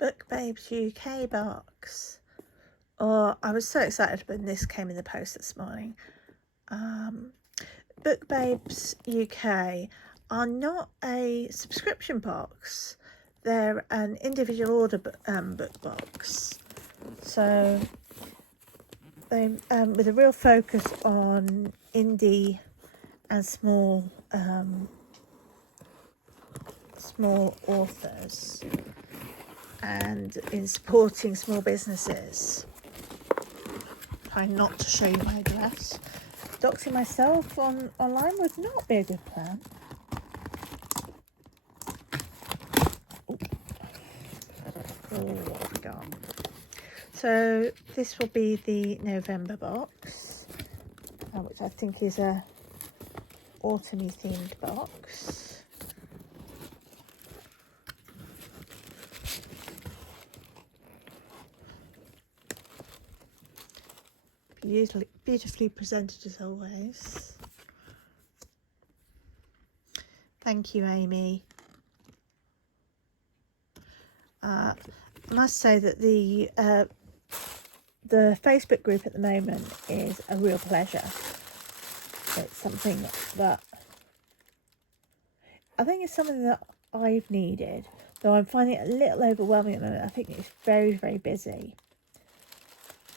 Bookbabes UK box. Oh, I was so excited when this came in the post this morning. Bookbabes UK are not a subscription box. They're an individual order book box. So they with a real focus on indie and small authors, and in supporting small businesses. Trying not to show you my address. Doxing myself online would not be a good plan. Oh, what have we got? So this will be the November box, which I think is a autumny themed box. Beautifully presented as always. Thank you, Amy. I must say that the Facebook group at the moment is a real pleasure. It's something that I think is something that I've needed, though I'm finding it a little overwhelming at the moment. I think it's very, very busy.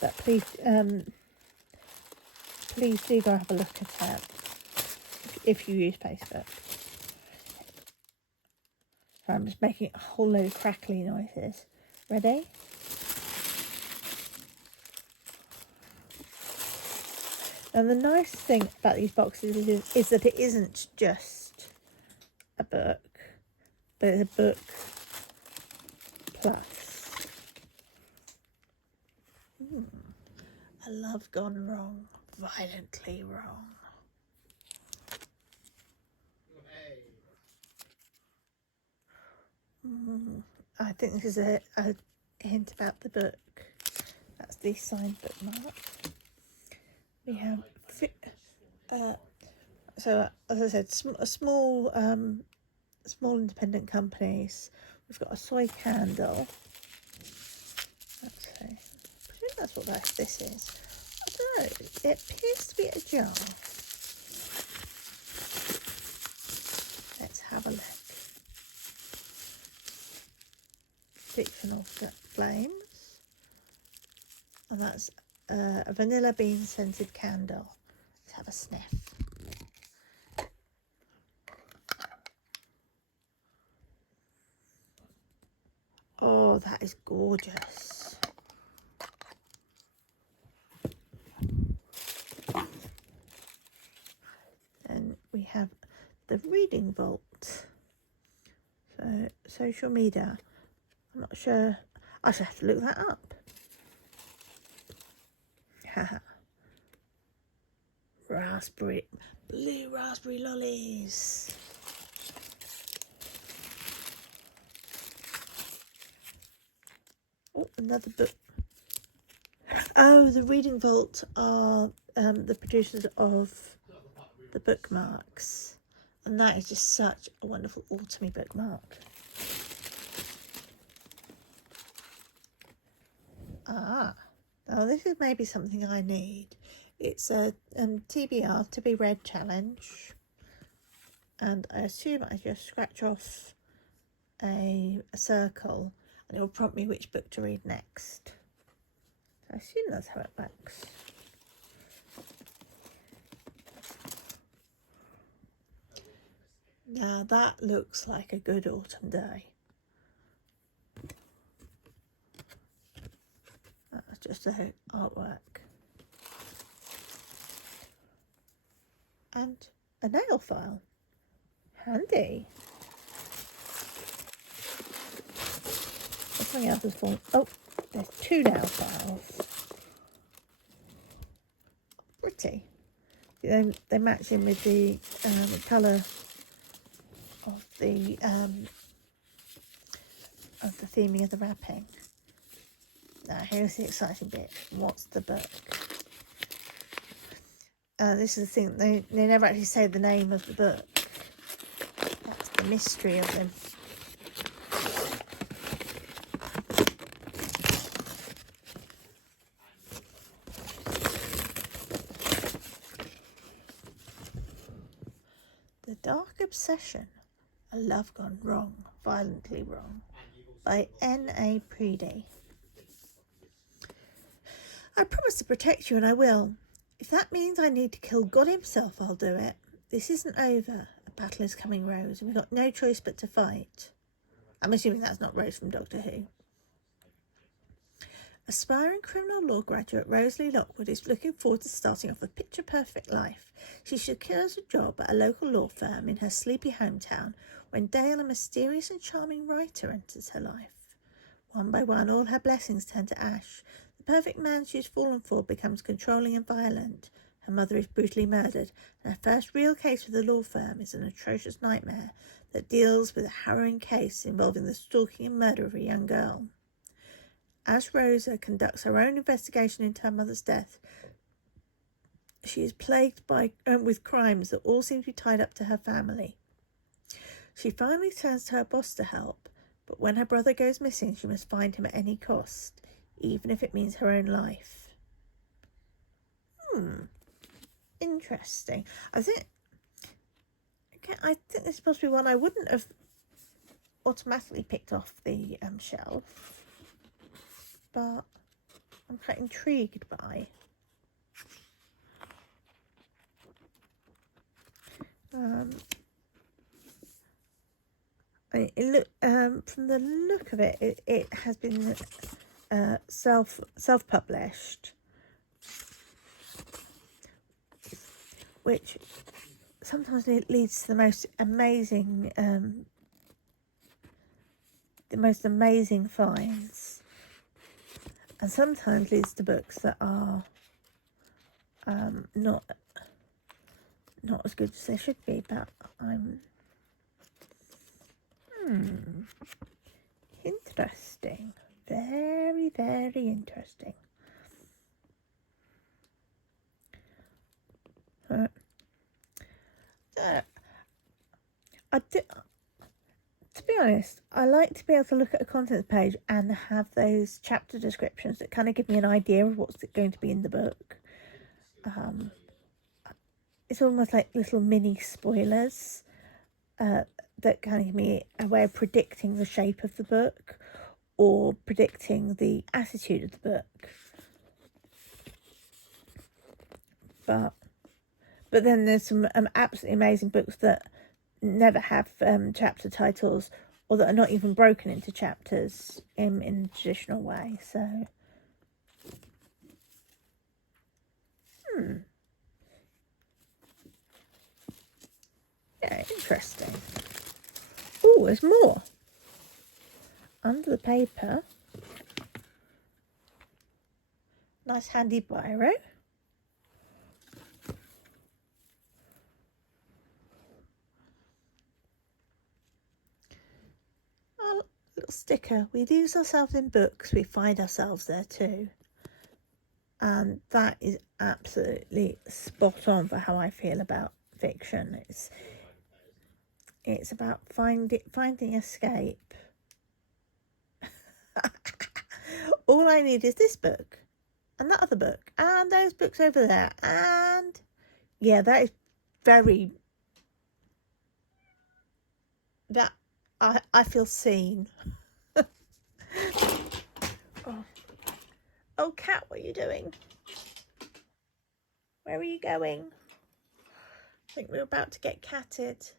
But please do go have a look at it if you use Facebook. So I'm just making a whole load of crackly noises. Ready? And the nice thing about these boxes is that it isn't just a book, but it's a book plus. A love gone wrong, violently wrong. I think this is a hint about the book. That's the signed bookmark. We have, so as I said, small independent companies. We've got a soy candle. Let's see. I presume that's what this is. I don't know. It appears to be a jar. Let's have a look. Fictional flames, and that's a vanilla bean scented candle. Let's have a sniff. Oh, that is gorgeous. Then we have the reading vault. So social media. I'm not sure. I should have to look that up. Haha. Blue raspberry lollies. Oh, another book. Oh, the Reading Vault are the producers of the bookmarks. And that is just such a wonderful autumny bookmark. Now this is maybe something I need. It's a TBR, to be read challenge, and I assume I just scratch off a circle and it will prompt me which book to read next. So I assume that's how it works. Now that looks like a good autumn day. That's just a artwork. And a nail file. Handy. Something else has fallen. Oh, there's 2 nail files. Pretty. They match in with the colour of the theming of the wrapping. Now here's the exciting bit. What's the book? This is the thing, they never actually say the name of the book. That's the mystery of them. Dark Obsession, A Love Gone Wrong, Violently Wrong, by N.A. Preedy. I promise to protect you, and I will. If that means I need to kill God himself, I'll do it. This isn't over. A battle is coming, Rose, and we've got no choice but to fight. I'm assuming that's not Rose from Doctor Who. Aspiring criminal law graduate Rosalie Lockwood is looking forward to starting off a picture-perfect life. She secures a job at a local law firm in her sleepy hometown when Dale, a mysterious and charming writer, enters her life. One by one, all her blessings turn to ash. The perfect man she has fallen for becomes controlling and violent. Her mother is brutally murdered, and her first real case with the law firm is an atrocious nightmare that deals with a harrowing case involving the stalking and murder of a young girl. As Rosa conducts her own investigation into her mother's death, she is plagued with crimes that all seem to be tied up to her family. She finally turns to her boss to help, but when her brother goes missing, she must find him at any cost, even if it means her own life. Interesting. I think this is possibly one I wouldn't have automatically picked off the shelf, but I'm quite intrigued by. From the look of it, it has been self-published, which sometimes leads to the most amazing finds, and sometimes leads to books that are not as good as they should be. But I'm interesting, very, very interesting. To be honest, I like to be able to look at a contents page and have those chapter descriptions that kind of give me an idea of what's going to be in the book. It's almost like little mini spoilers that kind of give me a way of predicting the shape of the book or predicting the attitude of the book. But then there's some absolutely amazing books that never have chapter titles, or that are not even broken into chapters in the traditional way. So, yeah, interesting. Oh, there's more under the paper. Nice handy biro. A little sticker. We lose ourselves in books, we find ourselves there too. And that is absolutely spot on for how I feel about fiction. It's about finding escape. All I need is this book and that other book and those books over there, and yeah, that is very, that I feel seen. Oh, cat, what are you doing? Where are you going? I think we're about to get catted.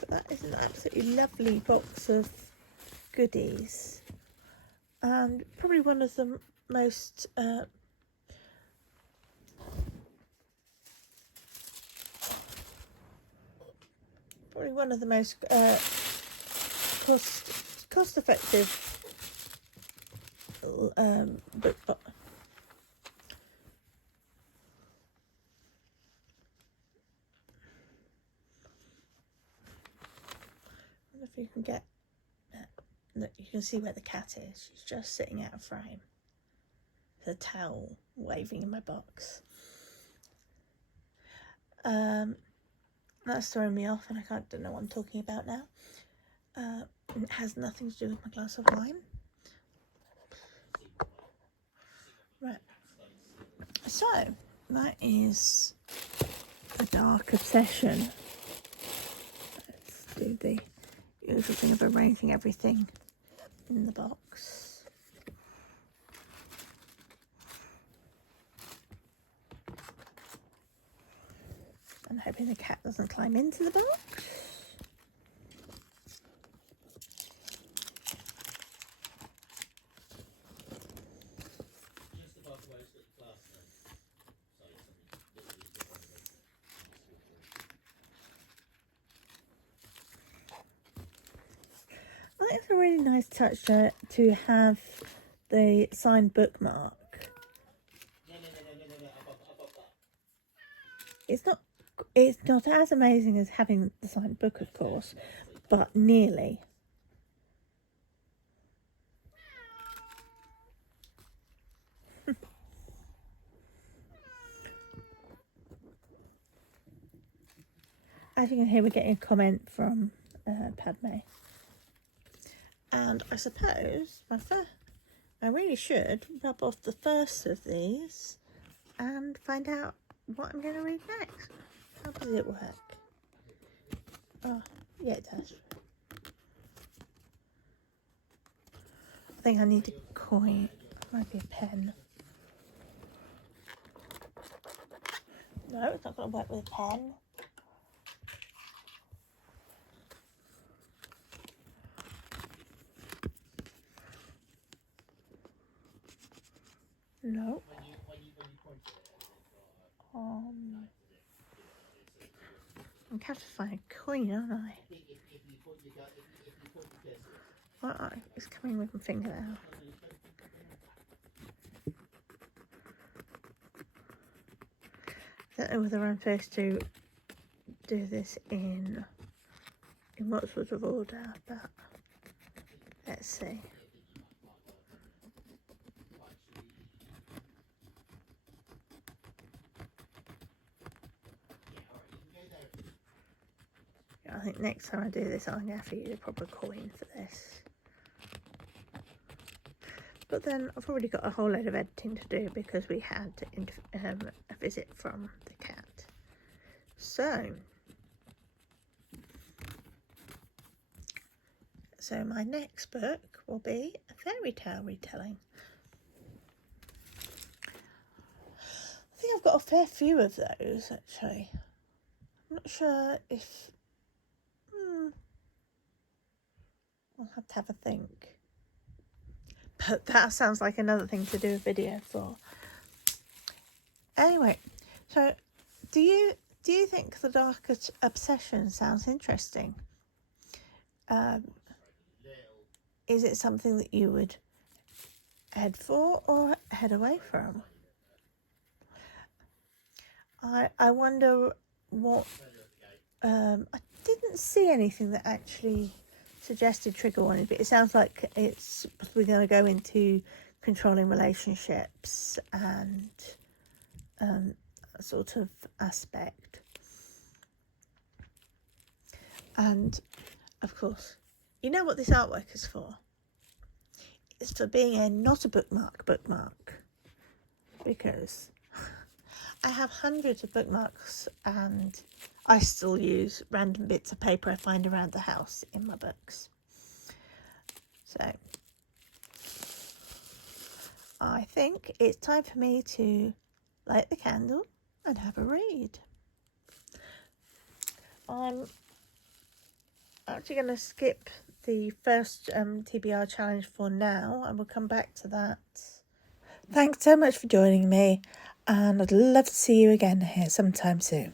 But that is an absolutely lovely box of goodies, and probably one of the most cost-effective book. I wonder if you can get look, you can see where the cat is. She's just sitting out of frame, the towel waving in my box. That's throwing me off, and I don't know what I'm talking about now. It has nothing to do with my glass of wine. Right. So, that is A Dark Obsession. Let's do the usual thing of arranging everything in the box. I'm hoping the cat doesn't climb into the box. I think it's a really nice touch to have the signed bookmark. It's not as amazing as having the signed book, of course, but nearly. As you can hear, we're getting a comment from Padme. And I suppose I really should rub off the first of these and find out what I'm going to read next. How does it work? Oh, yeah, it does. I think I need a coin. Might be a pen. No, it's not going to work with a pen. No. Oh no. I'm going to have to find a coin, aren't I? It's coming with my finger now. I don't know whether I'm supposed to do this in what sort of order, but let's see. I think next time I do this, I'm going to have to use a proper coin for this. But then I've already got a whole load of editing to do because we had a visit from the cat. So my next book will be a fairy tale retelling. I think I've got a fair few of those, actually. I'm not sure if... I'll have a think. But that sounds like another thing to do a video for. Anyway, so do you think The Dark Obsession sounds interesting? Is it something that you would head for or head away from? I wonder what... I didn't see anything that actually suggested trigger warning, but it sounds like we're going to go into controlling relationships and sort of aspect. And of course, you know what this artwork is for. It's for being not a bookmark, because I have hundreds of bookmarks and I still use random bits of paper I find around the house in my books. So I think it's time for me to light the candle and have a read. I'm actually going to skip the first TBR challenge for now, and we'll come back to that. Thanks so much for joining me, and I'd love to see you again here sometime soon.